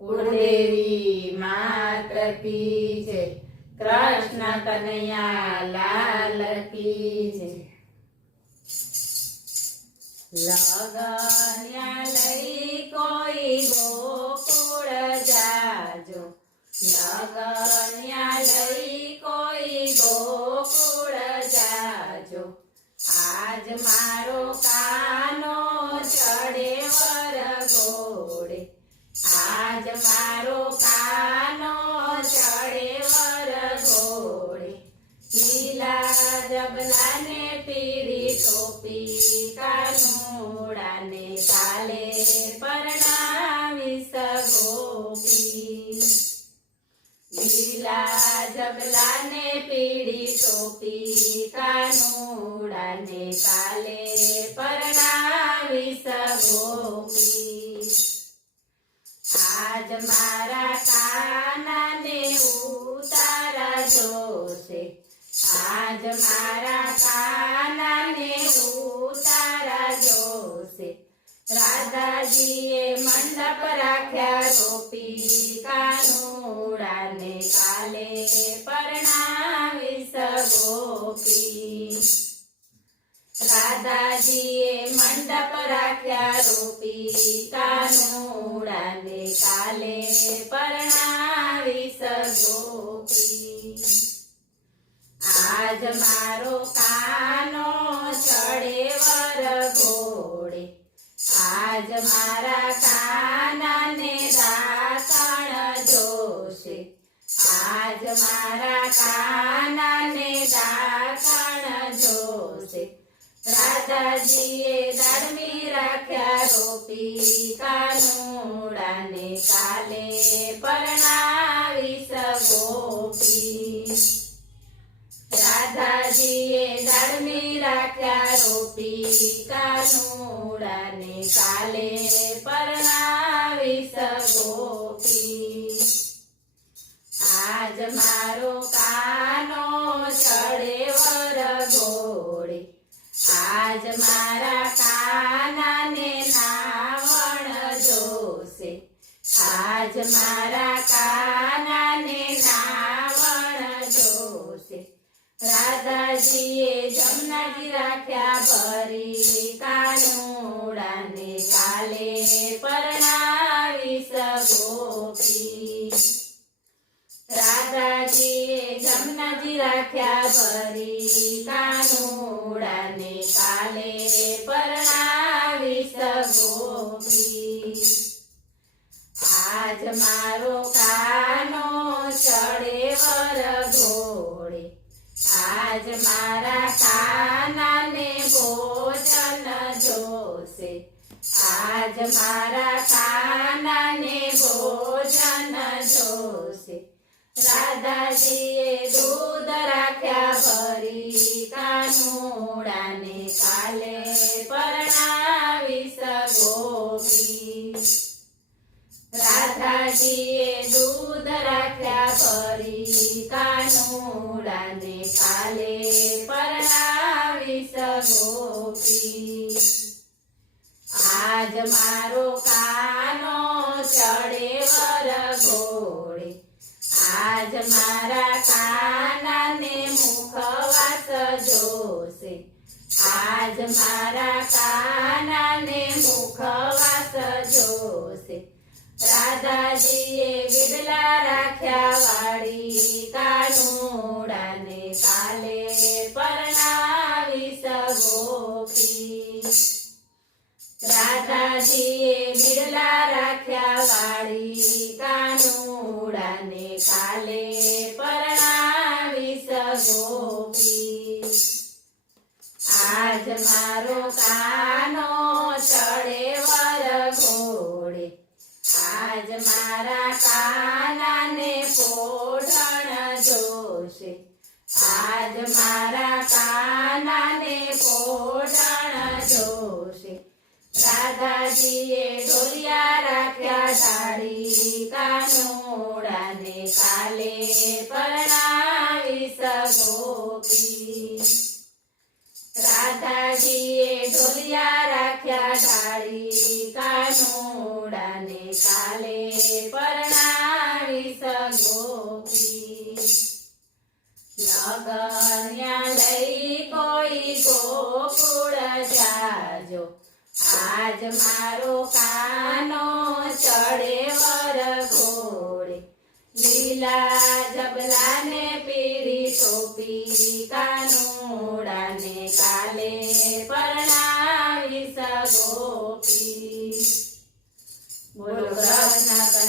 कुलदेवी मात की जय। कृष्ण कन्हैया लाल की जय। लगन्या लई कोई गोकुळ जाजो। लगन्या लई कोई गोकुळ जाजो। आज मारो कानो चढ़े वर घोड़े। आज मारो कानो चढ़े वर घोड़े। पीला जबला ने पीरी टोपी कानूड़ा ने काले परणावीस गोपी। पीला जबला ने पीड़ी टोपी कानूड़ा ने काले परणावीस गोपी। आज मारा काना ने उतारा जोशे। आज मारा काना ने उतारा जोशे। राधाजीए मंडप राख्या रोपी कानूड़ा ने काले परणावीस गोपी। राधाजीए मंडप राख्या रोपी कानूड़ा ने काले परणावीस गोपी। आज मारो कानो चढ़े वर घोड़े। आज मारा काना ने दातण जोशे। आज मारा काना ने दातण जोशे। राधाजीए दाड़मी राख्या रोपी कानूड़ा ने काले परणावीस गोपी। राधाजीए दाड़मी राख्या रोपी कानूड़ा ने काले परणावीस गोपी। आज मारो कानो चढ़े वर घोड़े। आज मारा काना ने नावण जोशे। आज मारा काना ने नावण जोशे। राधाजीए जमनाजी राख्या भरी कानूड़ा ने काले परणावीस गोपी। राधाजीए जमनाजी राख्या भरी कानूड़ा ने काले परणावीस गोपी। आज मारो कानो चढ़े वर घोड़े। आज मारा काना ने भोजन जोशे। आज मारा काना ने भोजन जोशे। राधाजीए दूध राख्या भरी कानूड़ा ने काले परणावीस गोपी। राधाजीए दूध राख्या भरी कानूड़ा ने काले परणावीस गोपी। आज मारो कानो चढ़े वर घोड़े। आज मारा काना ने मुखवास जोशे। आज मारा काना ने मुखवास जोशे। राधाजीए बिरला राख्या वाड़ी कानूड़ा ने काले परणावीस गोपी। राधाजीए बिरला राख्या वाड़ी कानूड़ा ने काले परणावीस गोपी। आज मारो कानो चढ़े वर घोड़े। आज मारा काना ने पोढ़ण जोशे। आज मारा काना ने पोढ़ण जोशे। राधाजीए ढोलिया राख्या ढाળી कानूड़ा ने काले परणावीस गोपी। राधाजीए ढोलिया राख्या ढाળી कानूड़ा ने काले पर લગન્યા લઈ કોઈ ગોકુળ જાજો આજ મારો કાનો ચડે વર ઘોડે લીલા જબલાને પીળી ટોપી કાનુડાને કાલે પરણાવીશ ગોપી બોલો કૃષ્ણ